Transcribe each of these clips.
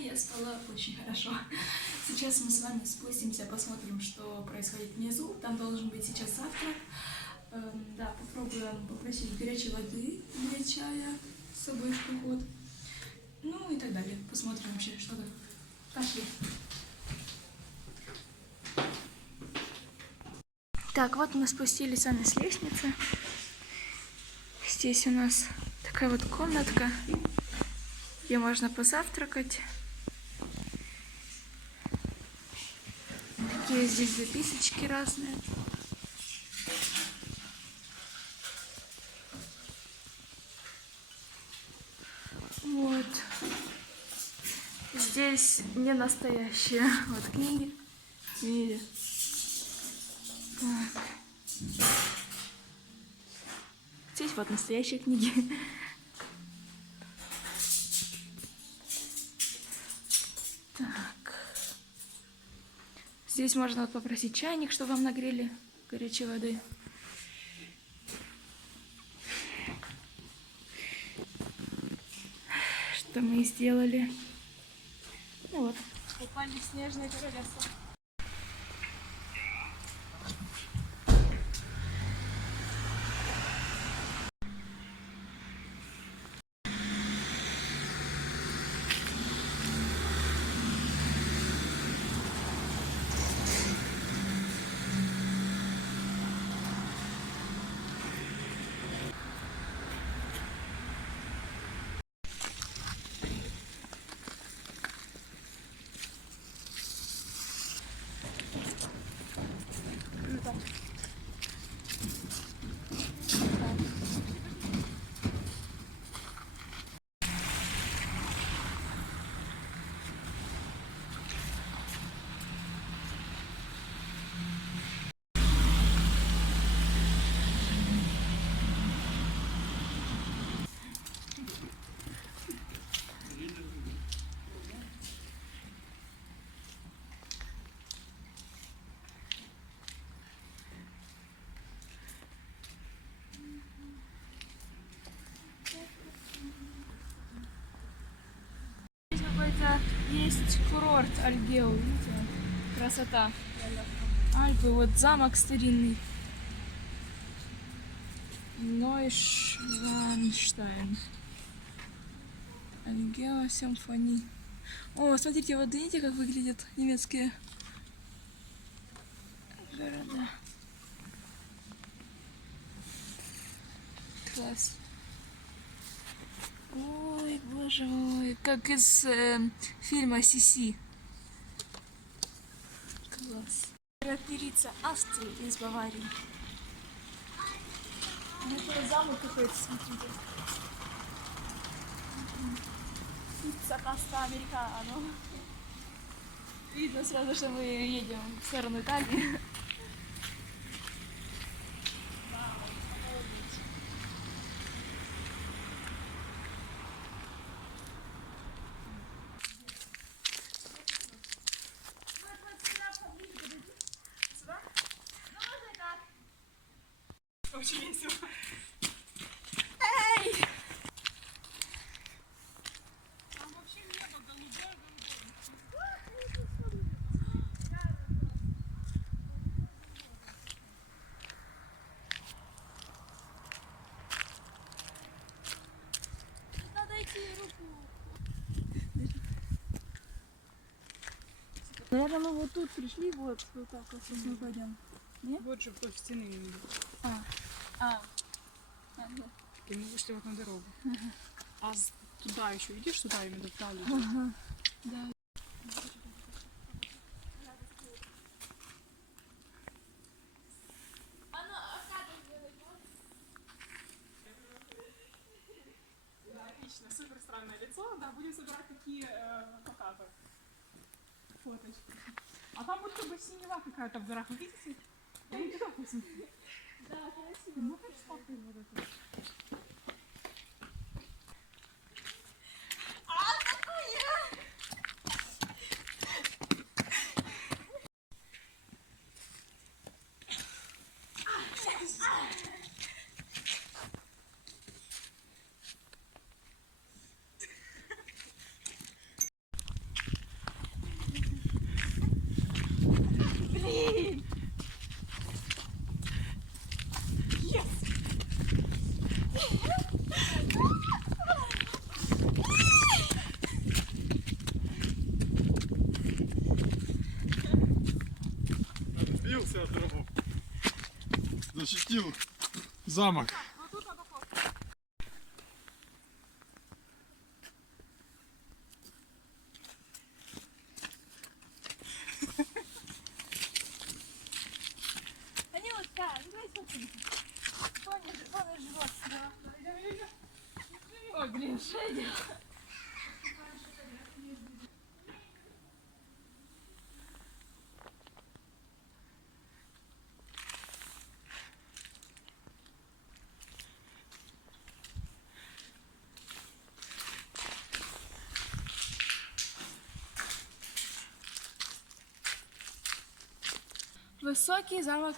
я спала очень хорошо. Сейчас мы с вами спустимся, посмотрим, что происходит внизу. Там должен быть сейчас завтрак. Да, попробуем попросить горячей воды для чая с собой в поход. Ну и так далее. Посмотрим вообще, что там. Пошли. Так, вот мы спустились сами с лестницы. Здесь у нас такая вот комнатка, где можно позавтракать. Такие здесь записочки разные. Вот. Здесь не настоящие вот книги. Видите? Так. Здесь вот настоящие книги. Так. Здесь можно вот попросить чайник, чтобы вам нагрели горячей воды. Что мы и сделали. Ну вот. Попали в снежное королевство. Какой-то есть курорт Альгео, видите? Красота. Альпы, вот замок старинный. Нойшванштайн. Альгео симфони. О, смотрите, вот видите, как выглядят немецкие города. Класс. Ой, боже мой, как из фильма Сиси. Класс. Императрица Австрии из Баварии. Это замок какой-то, смотрите. Пицца, паста, американо. Видно сразу, что мы едем в сторону Италии. Очень весело. Эй! Там вообще небо голубое. Надо идти руку. Наверное, мы вот тут пришли, вот так вот мы пойдем. Нет? Вот же вдоль стены не видно. Да. И мы вышли вот на дорогу. А туда еще, видишь, туда именно вдали. Да. Отлично, супер странное лицо. Да, будем собирать такие плакаты. Фоточки. А там будто бы синева какая-то в горах. Вы видите? Да, посмотри. Да, красиво. Ну, как смотри, вот это. Блин! Отбился от дробов. Защитил замок. Ну тут надо хлопать. Анютка, ну давай смотри. Полный живот. Да. Ой, блин, Шедя. Высокий замок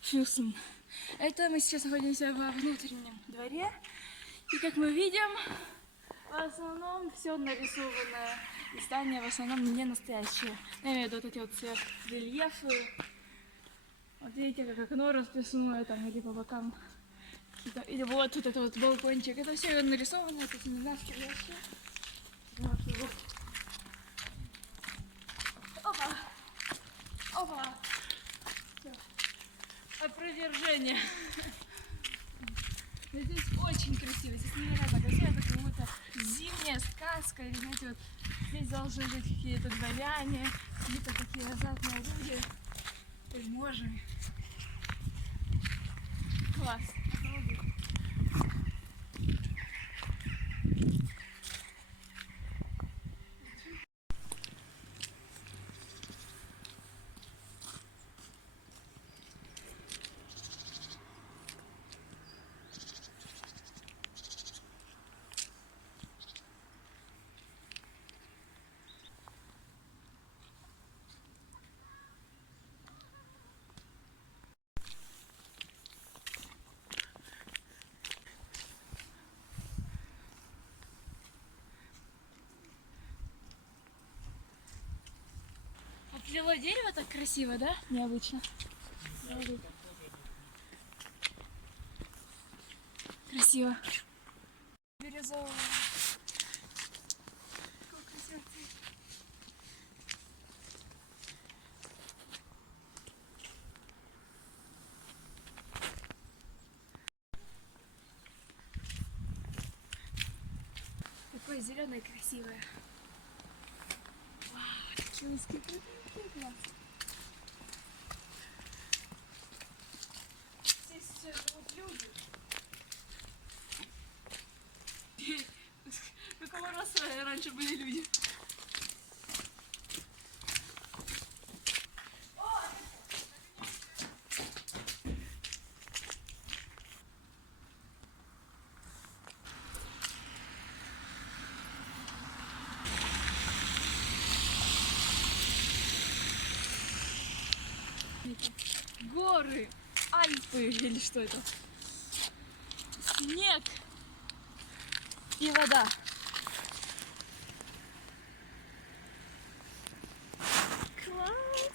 Фюсен. Это мы сейчас находимся во внутреннем дворе. И как мы видим, в основном все нарисованное. И здания в основном не настоящие. Я имею в виду вот эти вот все рельефы. Вот видите, как окно расписное там или по бокам. Или вот тут это вот балкончик. Это все нарисовано, это не настоящее. Вот, вот. Опа! Опа! Опровержение. Но здесь очень красиво, здесь невероятно красиво, это как будто зимняя сказка, или знаете, вот здесь должны быть какие-то дворяне, какие-то такие азартные люди, вельможи. Класс. Обалдеть. Оплело дерево так красиво, да? Необычно. Красиво. Бирюзовый. Какой красивый цвет. Такое зеленое красивое. Вау, такие узкие класс. Здесь все живут люди. Какого роста раньше были люди? Горы, Альпы или что это? Снег и вода. Класс!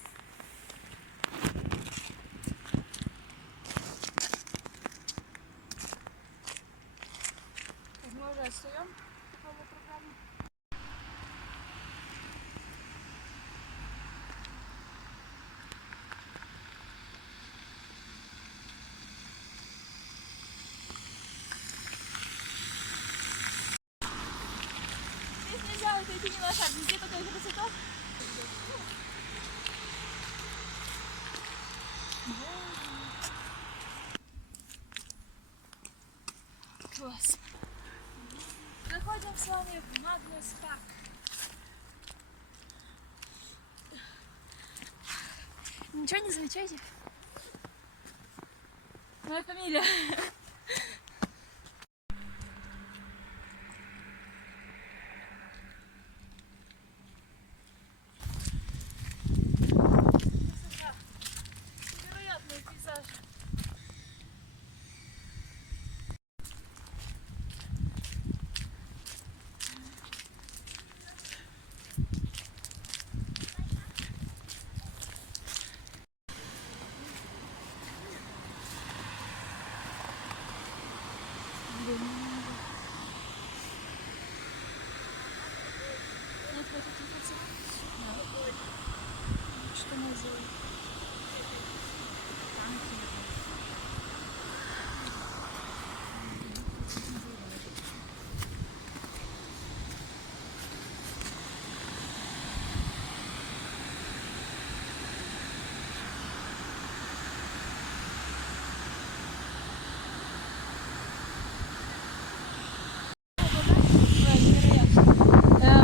Мы уже отстаем по программе. Здесь нельзя отойти ни на шаг, везде такая красота. Класс. Заходим с вами в Магнус Парк. Ничего не замечаете? Моя фамилия. Красота. Невероятный пейзаж. Нет, в этот телефон. Что можно?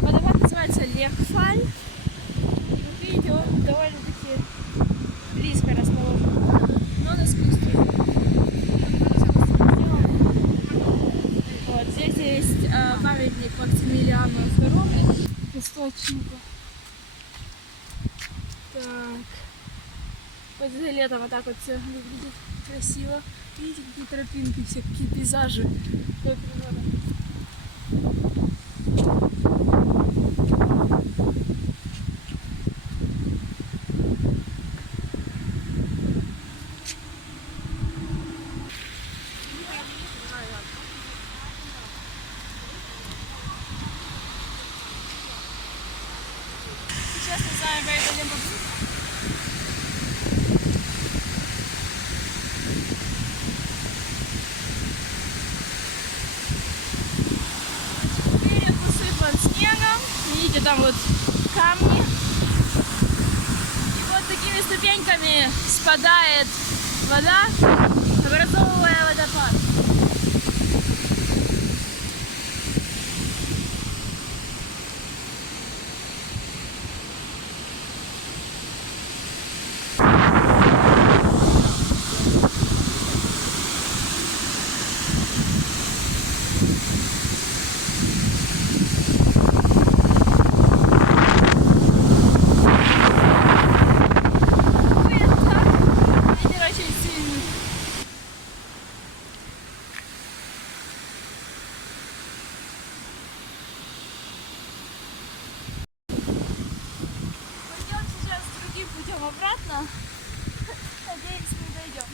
Водопад называется Лехфаль. Как видите, он довольно-таки близко расположен. Но на спуске. Вот, здесь есть памятник Максимилиану II, источнику. Так. Вот это летом вот так вот все выглядит красиво. Видите, какие тропинки, все какие пейзажи. Такой природа. Сейчас мы с вами поедем по Брюсселю. Берег усыпан снегом. Видите, там вот камни. И вот такими ступеньками спадает вода, образовывая водопад. Ветер очень сильный. Пойдем сейчас другим путем обратно. Надеюсь, мы дойдем.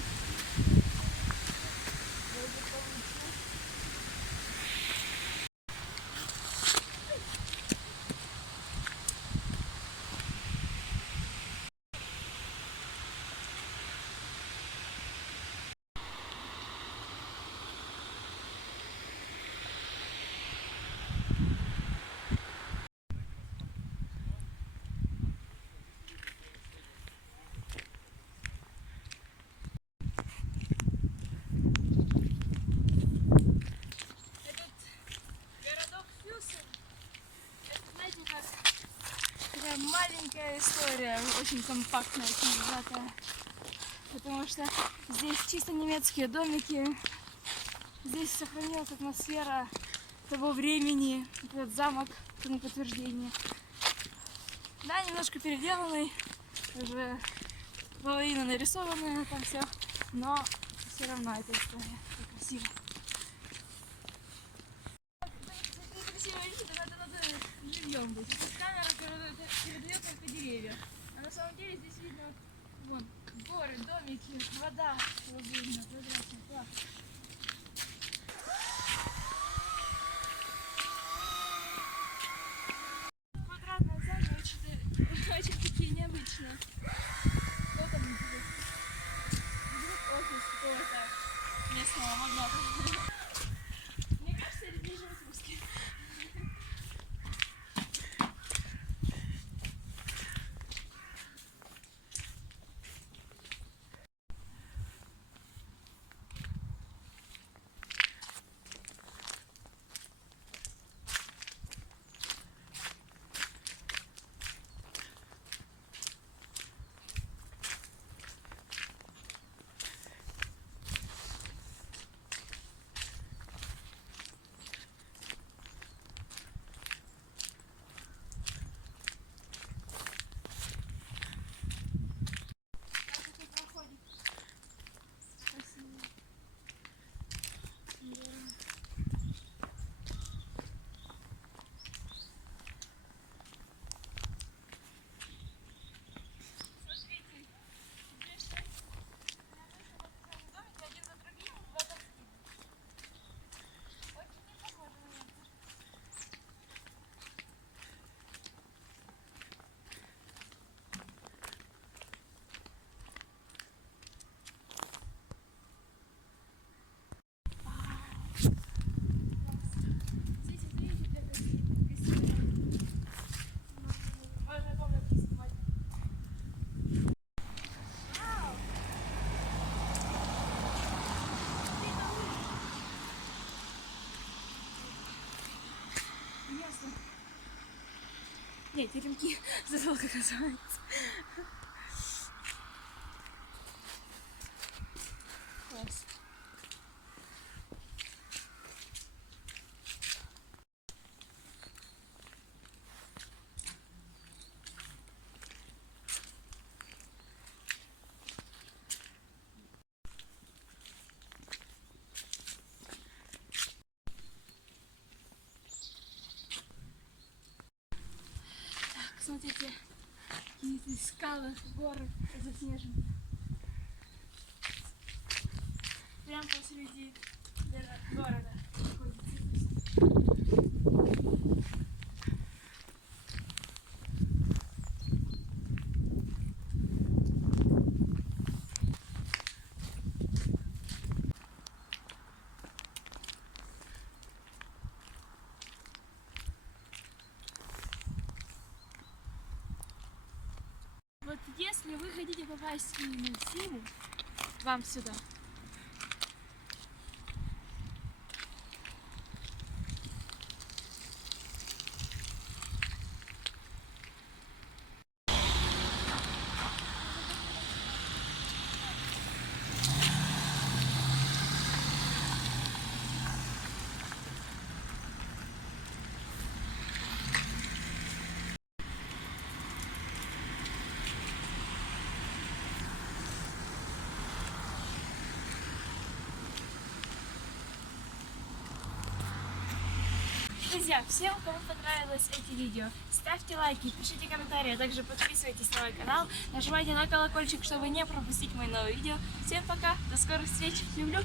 Городок Фюсен. Это, знаете, как такая маленькая история, очень компактная, очень сжатая. Потому что здесь чисто немецкие домики. Здесь сохранилась атмосфера того времени. Этот замок тому подтверждение. Да, немножко переделанный, уже половина нарисованная там все, но все равно эта история так красиво. Такие красивые виды, надо живьем быть. Эта камера передает только деревья. А на самом деле здесь видно вон горы, домики, вода лазурная, прозрачная, классно. Квадратное здание очень такие необычные. Что там будет? Вдруг офис какого-то местного магната. Мне кажется, это здесь живут русские. Здесь видите для гостей. Можно комнатки снимать. Ясно. Нет, теремки забыл, как называется. Класс. Смотрите, какие-то скалы, горы заснежены. Прямо посреди города находится. Вот если вы хотите попасть именно в зиму, вам сюда. Друзья, всем, кому понравилось эти видео, ставьте лайки, пишите комментарии, а также подписывайтесь на мой канал, нажимайте на колокольчик, чтобы не пропустить мои новые видео. Всем пока, до скорых встреч, люблю!